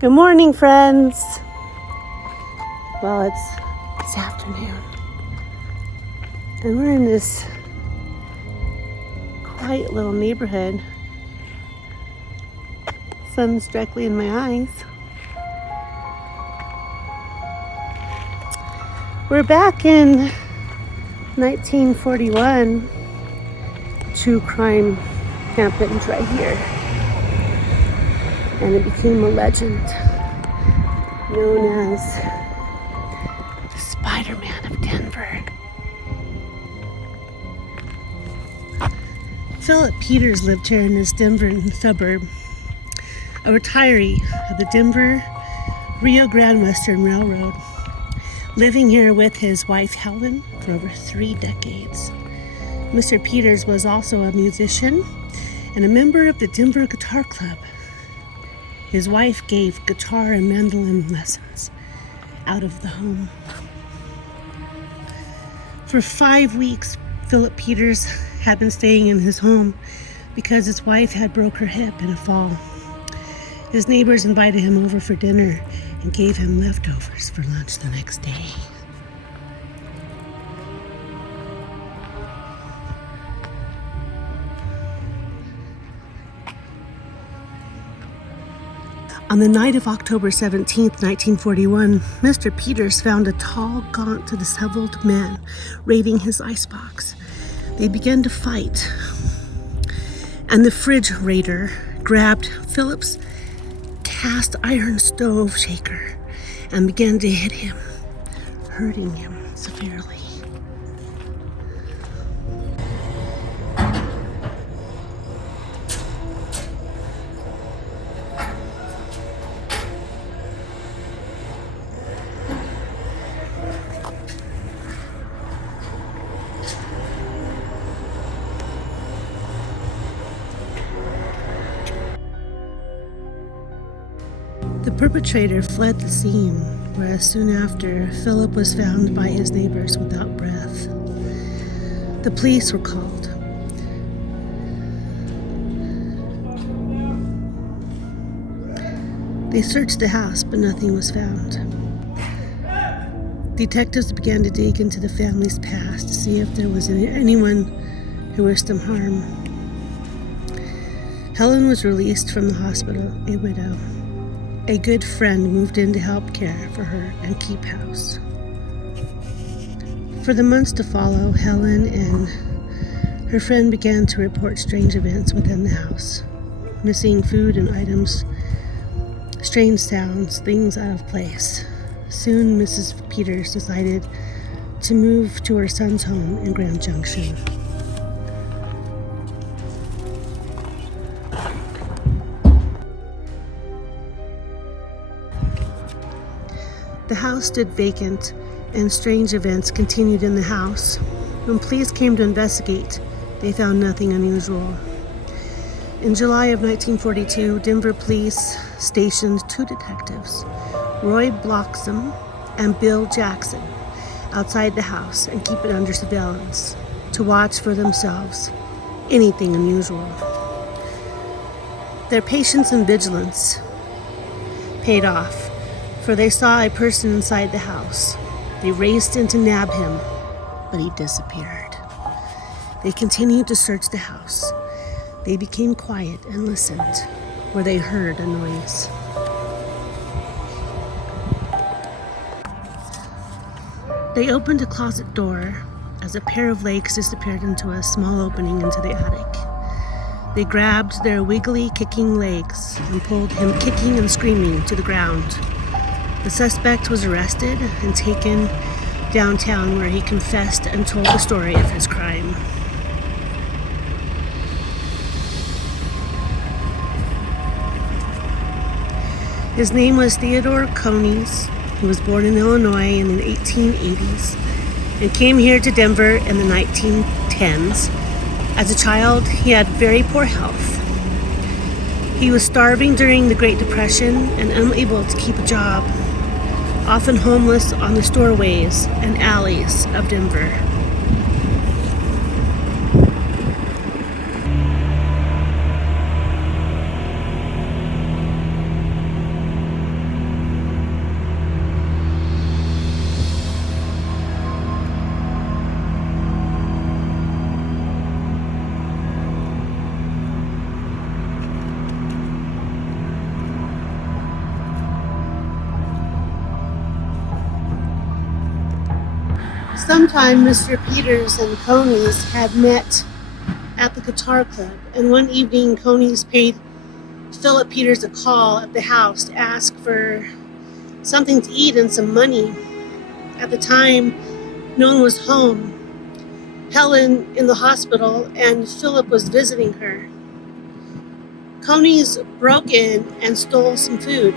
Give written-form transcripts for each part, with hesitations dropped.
Good morning, friends. Well, it's afternoon, and we're in this quiet little neighborhood. Sun's directly in my eyes. We're back in 1941. True crime happened right here, and it became a legend known as the Spider-Man of Denver. Philip Peters lived here in this Denver suburb, a retiree of the Denver Rio Grande Western Railroad, living here with his wife Helen for over 3 decades. Mr. Peters was also a musician and a member of the Denver Guitar Club. His wife gave guitar and mandolin lessons out of the home. For 5 weeks, Philip Peters had been staying in his home because his wife had broke her hip in a fall. His neighbors invited him over for dinner and gave him leftovers for lunch the next day. On the night of October 17th, 1941, Mr. Peters found a tall, gaunt, disheveled man raiding his icebox. They began to fight, and the fridge raider grabbed Philip's cast iron stove shaker and began to hit him, hurting him severely. The perpetrator fled the scene, whereas soon after, Philip was found by his neighbors without breath. The police were called. They searched the house, but nothing was found. Detectives began to dig into the family's past to see if there was anyone who wished them harm. Helen was released from the hospital, a widow. A good friend moved in to help care for her and keep house. For the months to follow, Helen and her friend began to report strange events within the house. Missing food and items, strange sounds, things out of place. Soon, Mrs. Peters decided to move to her son's home in Grand Junction. The house stood vacant, and strange events continued in the house. When police came to investigate, they found nothing unusual. In July of 1942, Denver police stationed 2 detectives, Roy Bloxam and Bill Jackson, outside the house and keep it under surveillance to watch for themselves anything unusual. Their patience and vigilance paid off, for they saw a person inside the house. They raced in to nab him, but he disappeared. They continued to search the house. They became quiet and listened, where they heard a noise. They opened a closet door as a pair of legs disappeared into a small opening into the attic. They grabbed their wiggly, kicking legs and pulled him kicking and screaming to the ground. The suspect was arrested and taken downtown, where he confessed and told the story of his crime. His name was Theodore Coneys. He was born in Illinois in the 1880s and came here to Denver in the 1910s. As a child, he had very poor health. He was starving during the Great Depression and unable to keep a job, often homeless on the storeways and alleys of Denver. sometime Mr. Peters and Conies had met at the guitar club, and one evening Conies paid Philip Peters a call at the house to ask for something to eat and some money. At the time, no one was home. Helen in the hospital, and Philip was visiting her. Conies broke in and stole some food.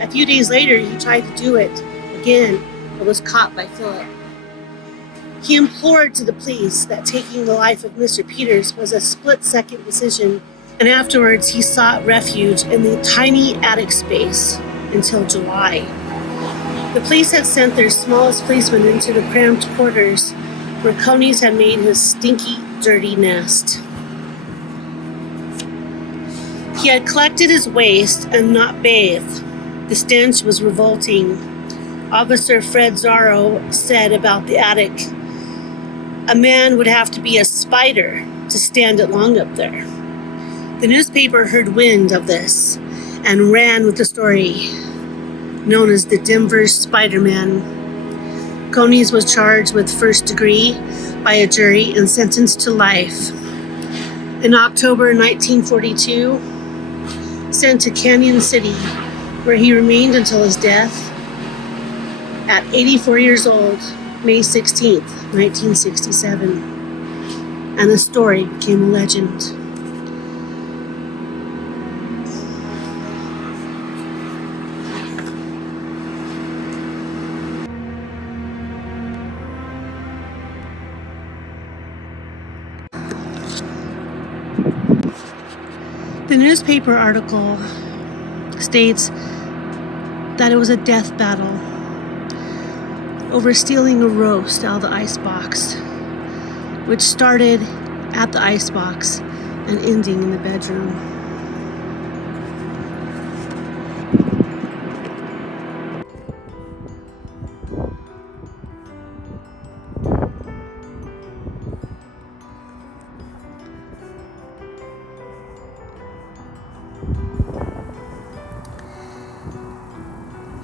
A few days later, he tried to do it again, but was caught by Philip. He implored to the police that taking the life of Mr. Peters was a split-second decision, and afterwards he sought refuge in the tiny attic space until July. The police had sent their smallest policeman into the cramped quarters where Conies had made his stinky, dirty nest. He had collected his waste and not bathed. The stench was revolting. Officer Fred Zarro said about the attic, "A man would have to be a spider to stand it long up there." The newspaper heard wind of this and ran with the story, known as the Denver Spider-Man. Conies was charged with first degree by a jury and sentenced to life. In October 1942, sent to Canyon City, where he remained until his death at 84 years old, May 16th, 1967. And the story became a legend. The newspaper article states that it was a death battle over stealing a roast out of the icebox, which started at the icebox and ending in the bedroom.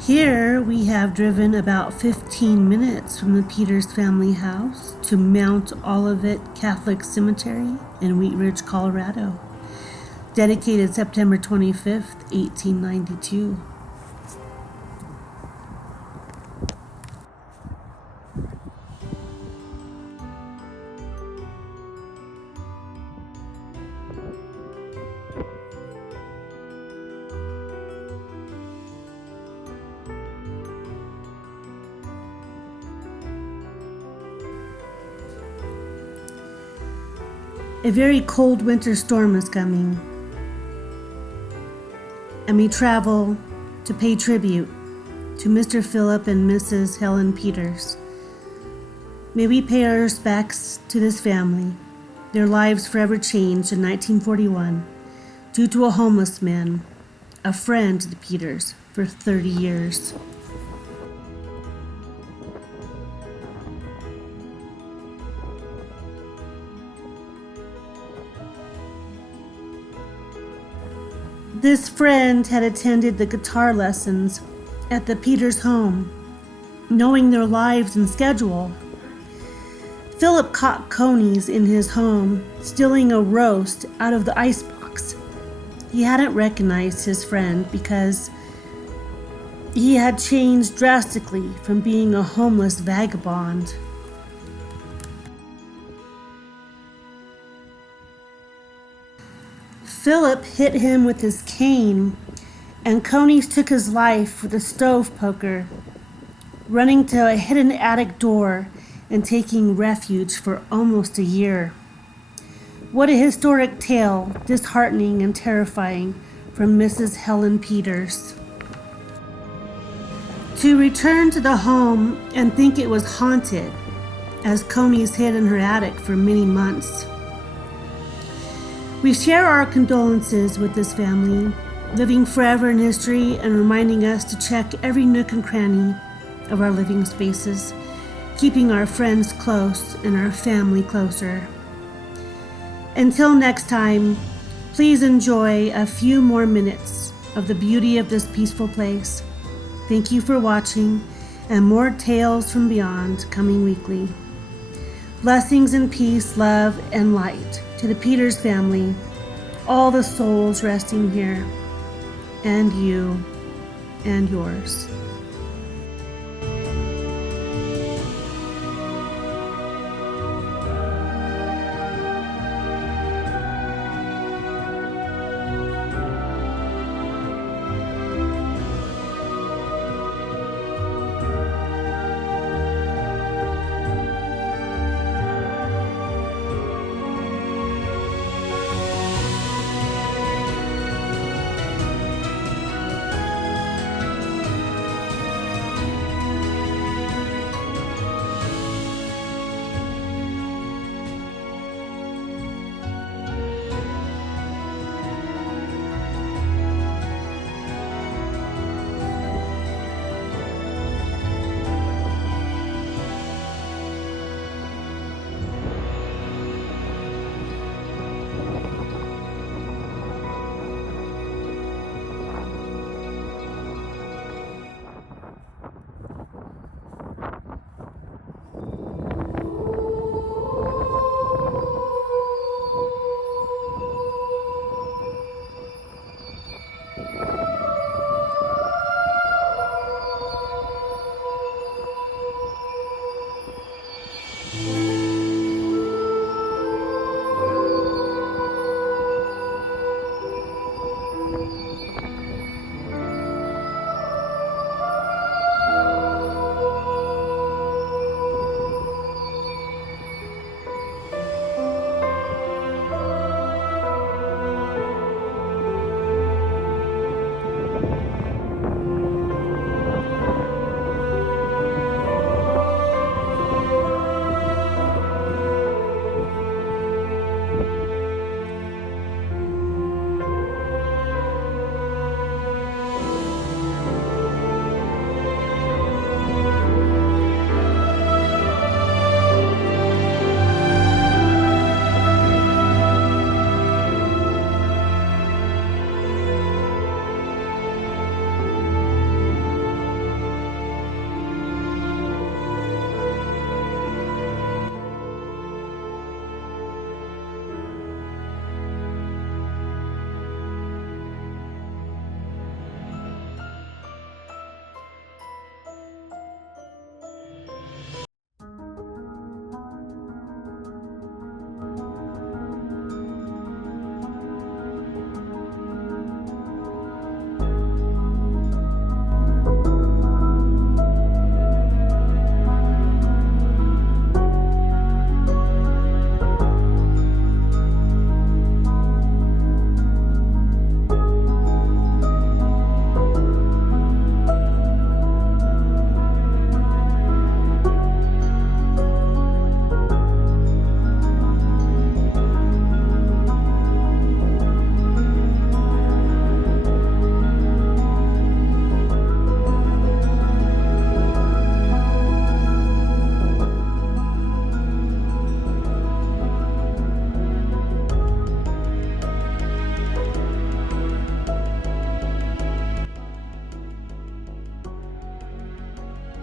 Here we have driven about 15 minutes from the Peters family house to Mount Olivet Catholic Cemetery in Wheat Ridge, Colorado, dedicated September 25th, 1892. A very cold winter storm is coming, and we travel to pay tribute to Mr. Philip and Mrs. Helen Peters. May we pay our respects to this family, their lives forever changed in 1941 due to a homeless man, a friend to the Peters for 30 years. This friend had attended the guitar lessons at the Peters home, knowing their lives and schedule. Philip caught Conies in his home, stealing a roast out of the icebox. He hadn't recognized his friend because he had changed drastically from being a homeless vagabond. Philip hit him with his cane, and Conies took his life with a stove poker, running to a hidden attic door and taking refuge for almost a year. What a historic tale, disheartening and terrifying, from Mrs. Helen Peters. To return to the home and think it was haunted, as Conies hid in her attic for many months. We share our condolences with this family, living forever in history and reminding us to check every nook and cranny of our living spaces, keeping our friends close and our family closer. Until next time, please enjoy a few more minutes of the beauty of this peaceful place. Thank you for watching, and more tales from beyond coming weekly. Blessings and peace, love and light to the Peters family, all the souls resting here, and you and yours.